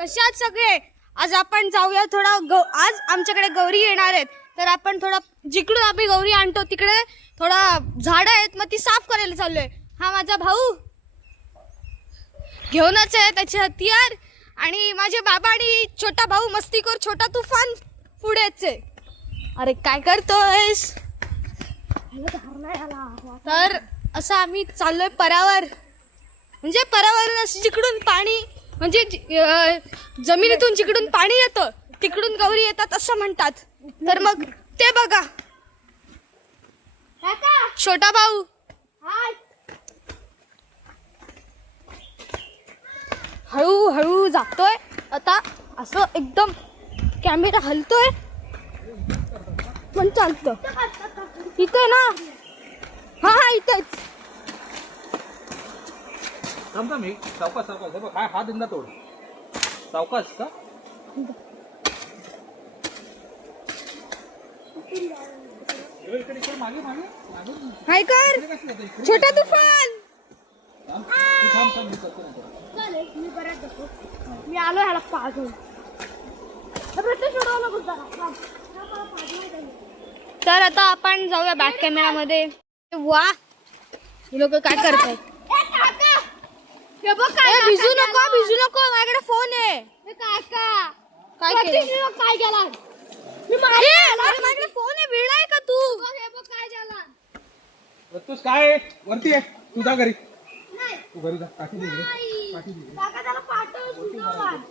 कसे आहात सगळे? आज आपण जाऊया थोडा आज आमच्याकडे गौरी येणार आहेत, तर आपण थोडा जिकडून आम्ही गौरी आणतो तिकडे थोडा झाडं आहेत, मग ती साफ करायला चाललोय. हा माझा भाऊ घेऊनच आहे त्याचे हत्यार, आणि माझे बाबा आणि छोटा भाऊ मस्तीखोर छोटा तुफान पुढेच आहे. अरे काय करतोयस? तर असं आम्ही चाललोय परावर, म्हणजे परावरून असं जिकडून पाणी म्हणजे जमिनीतून जिकडून पाणी येतं तिकडून गौरी येतात असं म्हणतात. तर मग ते बघा छोटा भाऊ हळूहळू जातोय. आता असं एकदम कॅमेरा हलतोय पण चालतं. इथे ना, हा हा इथेच. थांबता मी सावकाश सावकाश बघ, हा धंदा तोड सावकाश का. मागे मागे हाय कर छोटा तुफान. मी आलो ह्याला पाहून. तर आता आपण जाऊया बॅक कॅमेरा मध्ये. वा हे लोक काय करतायत? भिजू नको भिजू नको, माझ्याकडे फोन आहे. काय केलं? काय केला? माझ्याकडे फोन आहे, वेळा आहे का तू? काय झाला? प्रत्युष काय वरती आहे, तू जा घरी. तू घरी जा, काठी दे काठी दे.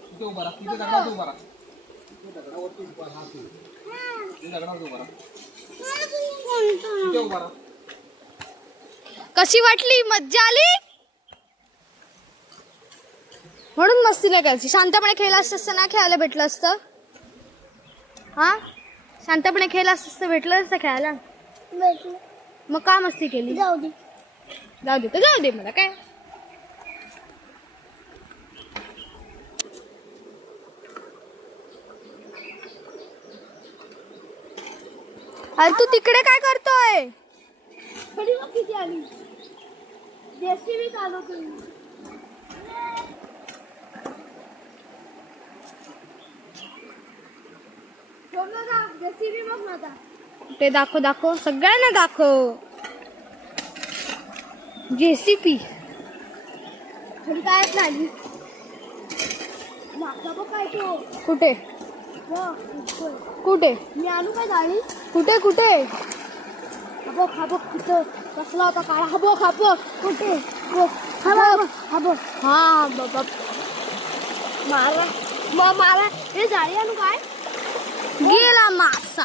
तिथे उभा राहा, तिथे दगडावर उभा राहा. दगडावरती उभा राहा तू. दगडावर उभा राहा, तिथे उभा राहा. कशी वाटली? मज्जा आली? म्हणून मस्ती नाही करायची. शांतपणे खेळला असतं ना, खेळायला भेटलं असतं. हा शांतपणे खेळला असतं, भेटलं असतं खेळायला. मग का मस्ती केली? जाऊ दे जाऊ दे तर जाऊ दे, मला काय. अरे तू तिकडे काय करतोय? किती आली जेसीबी चालवतोय. ते दाखव दाखव, सगळ्यांना दाखव. जेसीबी काय झाली? कुठे कुठे मी आणू काय झाली? कुठे कुठे? हाबक हाबक कुठं कसला होता काय? हाबक हाबक कुठे? हाबक हाबक हा बाबा मारा मारा. हे जाळी आणू काय? गेला मासा.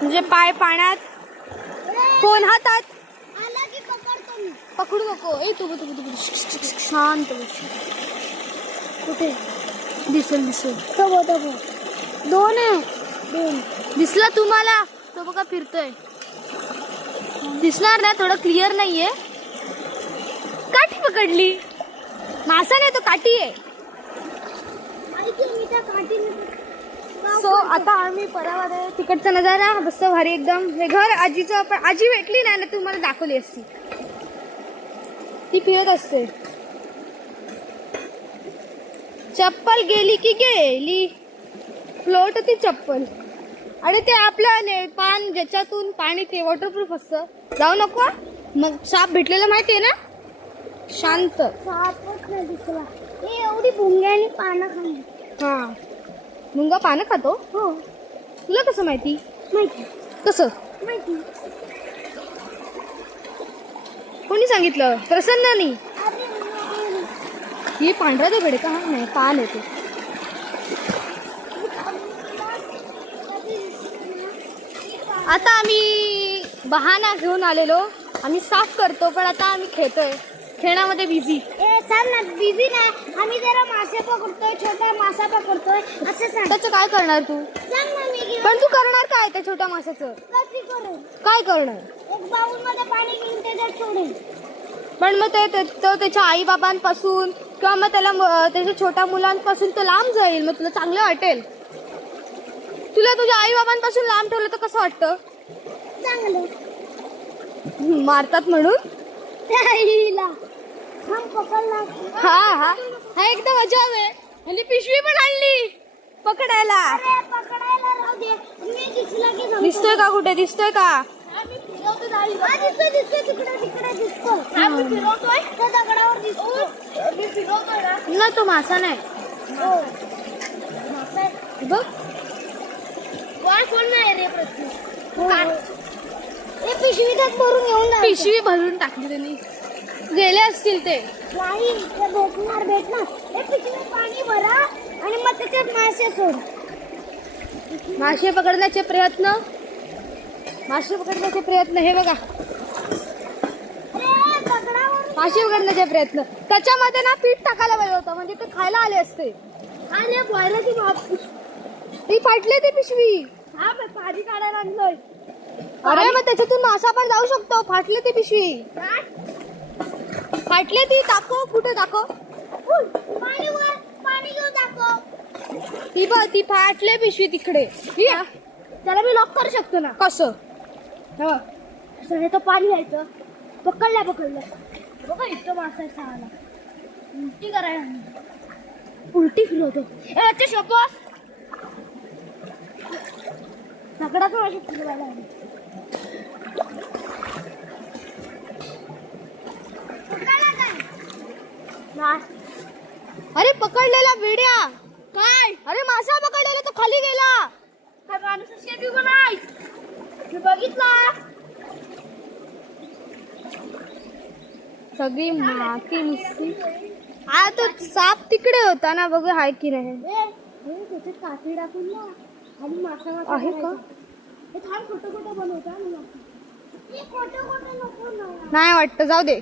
म्हणजे पाय पाण्यात, फोन हातात. पकडू नको. ए तू शांत. कुठे दिसेल दिसेल. दोन आहे. दोन दिसला तुम्हाला? तो बघा फिरतोय. दिसणार नाही, थोडं क्लिअर नाहीये. काठी पकडली. मासा नाही तो, काठी आहे. सो आता आम्ही परावर आहे. तिकडचा नजारा मस्त भारी एकदम. हे घर आजीचं, पण आजी भेटली नाही ना, तुम्हाला दाखवली असती. ती फिरत असते. चप्पल गेली की गेली. फ्लोट होती चप्पल. आणि ते आपलं पान ज्याच्यातून पाणी ते वॉटरप्रूफ असतं. जाऊ नको. मग साप भेटलेला माहितीये ना. शांत. सापच नाही दिसला. एवढी भुंग्याने पानं खाल्ली. हा मुंगा पानं खातो? हो. तुला कसं माहिती? माहिती. कसं माहिती? कोणी सांगितलं? प्रसन्नानी. ही पांढरा तो भेड का? नाही, पान येते. आता आम्ही बहाणा घेऊन आलेलो. आम्ही साफ करतो, पण आता आम्ही खेळतोय. खेळण्यामध्ये बिझी. सांग ना. बिझी नाही, आम्ही जरा मासे पकडतोय, छोटा मासा पकडतोय असं सांग. त्याचं काय करणार तू? सांग ना. मी पण तू करणार काय त्या छोट्या माशाचं? काय करणार? एक बाउल मध्ये पाणी घेऊन त्याच्यात सोडेल. पण मग ते त्याच्या आई बाबांपासून किंवा मग त्याला त्याच्या छोट्या मुलांपासून तो लांब जाईल. मग तुला चांगलं वाटेल? तुला तुझ्या आई बाबांपासून लांब ठेवलं तर कसं वाटतं? चांगलं. मारतात म्हणून? हम पकडला. हा हा हा एकदम अजाब आहे. आणि पिशवी पण आणली पकडायला. दिसतोय का कुठे दिसतोय का? ना तो मासा नाही बघ. कोण नाही रे पिशवी भरून येऊन पिशवी भरून टाकली त्यांनी. गेले असतील ते. भेटणार पाणी भरा आणि मग त्याच्यात मासे सोड. मासे पकडण्याचे प्रयत्न हे बघा. मासे पकडण्याचे प्रयत्न. त्याच्यामध्ये ना पीठ टाकायला पाहिजे होतं म्हणजे ते खायला आले असते. ती फाटली ती पिशवी. पाणी काढायला आणलोय. अरे मग त्याच्यातून मासा पण जाऊ शकतो. फाटली ती पिशवी. फाटली ती. दाखव कुठे दाखव. पाणी घेऊन दाखव. ती बघ ती फाटली पिशवी तिकडे. त्याला मी लॉक करू शकतो ना. कसं तो पाणी घ्यायचं. पकडल्या बघा इतकं मासा आला. उलटी करायला उलटी फिरवतो. शपथ दगडाचं माझी फिरवायला. अरे पकडलेला वेड्या. काय? अरे मासा पकडलेला तो खाली गेला. काय माणूस बघितला. सगळी माती नुसती. हा तो साप तिकडे होता ना. बघ हाय की नाही. काठी टाकून ना आणि मासा आहे का. खोटं बनवता नाही वाटतं. जाऊ दे.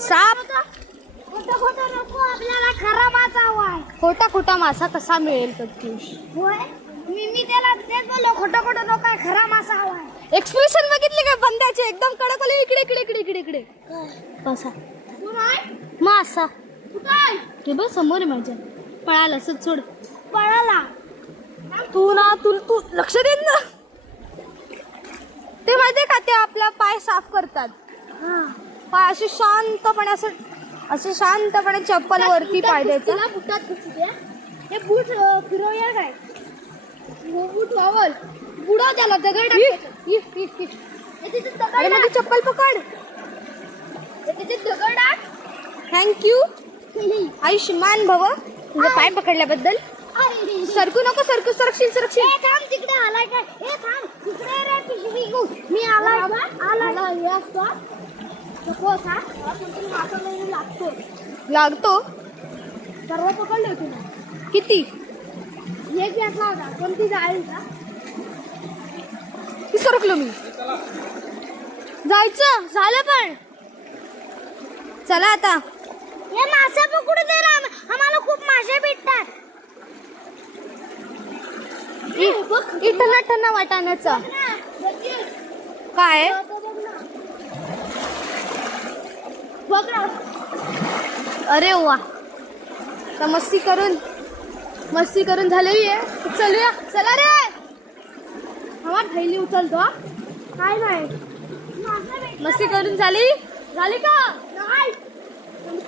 साप खोटं नको. आपल्याला खरा मासा हवाय. खोटा मासा कसा मिळेल प्रत्युष. मी त्याला तेच बोललो. खोटं नको. खरा मासा हवाय. एक्सप्रेशन बघितले का बंद्याचे. एकदम कडक आले. इकडे कसा मासा ते बघ समोर आहे माझ्या. पळाला असं सोड. पळाला तू लक्ष दे ना. ते माहितीये का ते आपला पाय साफ करतात. पाय असे शांतपणे चप्पल वरती पाय द्यायचा. बुटात हे बूट फिरवूया काय. बूट वावल बुडा त्याला दगड. अरे माझी चप्पल पकड. दगड. थँक्यू आयुष्यमान भव तुझा पाय पकडल्याबद्दल. सरकू नको. सुरक्षित. थांब तिकडे आलाय काय. हे थांब तिकडे रे पिशवी घेऊन. मी आला लागतो. सर्व पकडले होते ना. किती एक घेतला होता. कोणती जाळी का. सरकलो मी. जायचं झालं पण. चला आता. हे मासे पकडू दे ना. आम्हाला खूप मासे भेटतात. इथं वाटाण्याचा काय. अरे वा. मस्ती करून झालेली आहे. चलूया. चला रे. हवा थैली उचलतो. काय नाही. मस्ती करून झाली का नाही.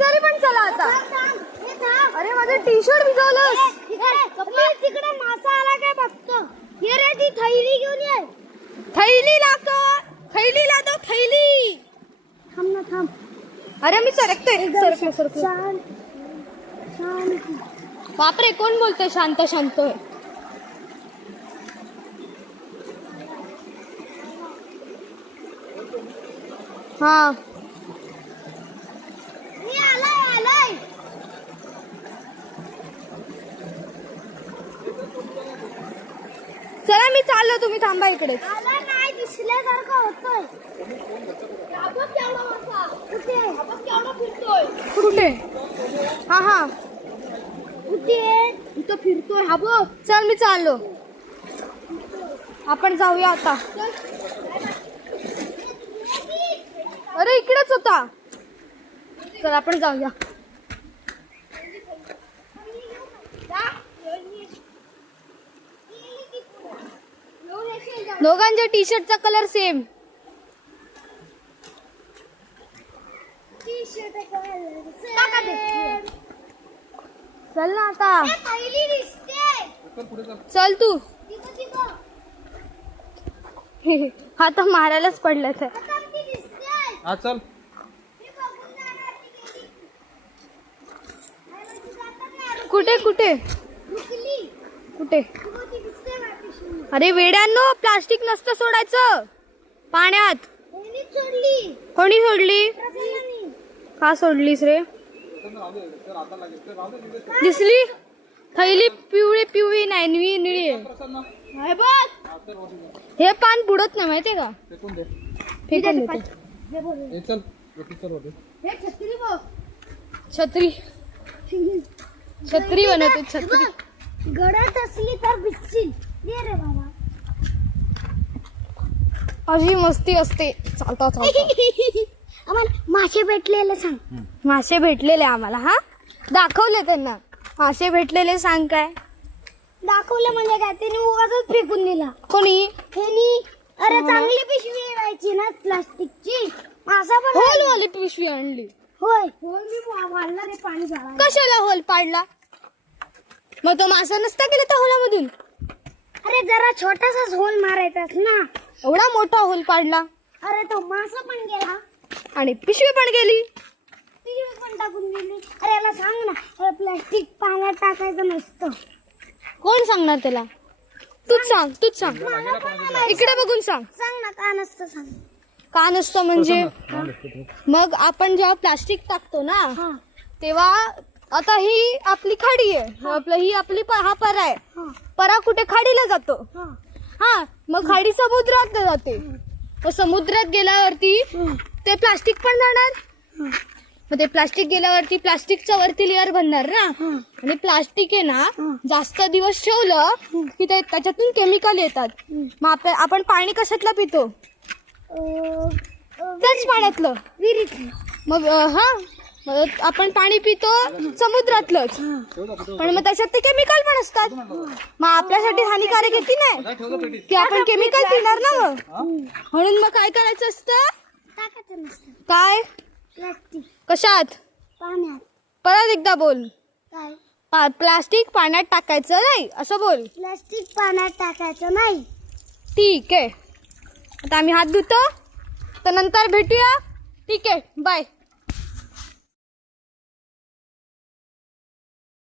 तरी पण चला आता. अरे माझं टी शर्ट भिजवलं. तिकडे मासा आला काय बघतो. ये रे ती थैली घेऊन ये. थैली लागतो. थैली थांब ना. अरे मी सरकतोय. सरकलो. बापरे कोण बोलतोय शांत. हा आलाय. चला मी चाललो. तुम्ही थांबा इकडे. नाही दिसल्यासारखं होतोय. कुठे. हा कुठे इथं फिरतोय. हा बघ. चल मी चाललो. आपण जाऊया आता. अरे इकडेच होता. चल आपण जाऊया. दोघांच्या टी शर्टचा कलर सेम. टी शर्ट चल ना आता. चल पुढे चल. चल तू. हा तर मारायलाच पडलं तर. हा चल. कुठे कुठे कुठे? अरे वेड्यांनो, प्लास्टिक नसतं सोडायचं पाण्यात. कोणी सोडली? का सोडलीस रे? दिसली? थैली पिवळी पिवळी नाही, निळी निळी आहे. हे पान बुडत नाही माहितीये का? फेकून दे. फेकून देते. हे चल वरती चल वरती. छत्री छत्री बनवते छत्री. गडद असली तर भिजशील. ये रे बाबा. अशी मस्ती असते चालता चालता. आम्हाला मासे भेटलेले सांग. मासे भेटलेले आम्हाला. हा दाखवले त्यांना मासे भेटलेले. सांग काय दाखवलं म्हणजे काय? त्याने उगाच फेकून दिला. कोणी? ह्यानी. अरे चांगली पिशवी राहायची ना प्लास्टिकची. मासा पण होल वाली पिशवी आणली. होय. होय मी वाढला रे पाणी झाला. कशाला होल पाडला? मग तो मासा नसता गेला त्या होलामधून? अरे जरा छोटासाच होल मारायचाच ना. एवढा मोठा होल पाडला अरे तो मासा पण गेला. आणि पिशवी पण गेली. पिशवी पण टाकून दिली. अरे याला सांग ना, हे प्लास्टिक पाण्यात टाकायचं नसतं. कोण सांगणार त्याला? तूच सांग, तूच सांग. इकडे बघून सांग. सांग ना का नसतं सांग. का नसतं म्हणजे? मग आपण जेव्हा प्लास्टिक टाकतो ना, हा तेव्हा आता ही आपली खाडी आहे. ही आपली हा परा आहे. हा परा कुठे? खाडीला जातो. हा हा, मग खाडी समुद्रात जाते. मग समुद्रात गेल्यावरती ते प्लास्टिक पण जाणार. मग ते प्लास्टिक गेल्यावरती प्लास्टिकच्या वरती लेअर बनणार ना. आणि प्लास्टिक आहे ना, जास्त दिवस ठेवलं की त्याच्यातून केमिकल येतात. मग आपण पाणी कशातलं पितो? त्याच पाण्यातलं. विहिरीतलं. मग मग आपण पाणी पितो समुद्रातलंच. पण मग त्याच्यात ते केमिकल पण असतात. मग आपल्यासाठी हानिकारक आहे की नाही? की आपण केमिकल पिणार ना. मग म्हणून मग काय करायचं असतं? टाकायचं नसतं काय? प्लास्टिक कशात? पाण्यात. परत एकदा बोल. काय? प्लास्टिक पाण्यात टाकायचं नाही असं बोल. प्लास्टिक पाण्यात टाकायचं नाही. ठीक आहे. आता आम्ही हात धुतो, तर नंतर भेटूया. ठीक आहे, बाय.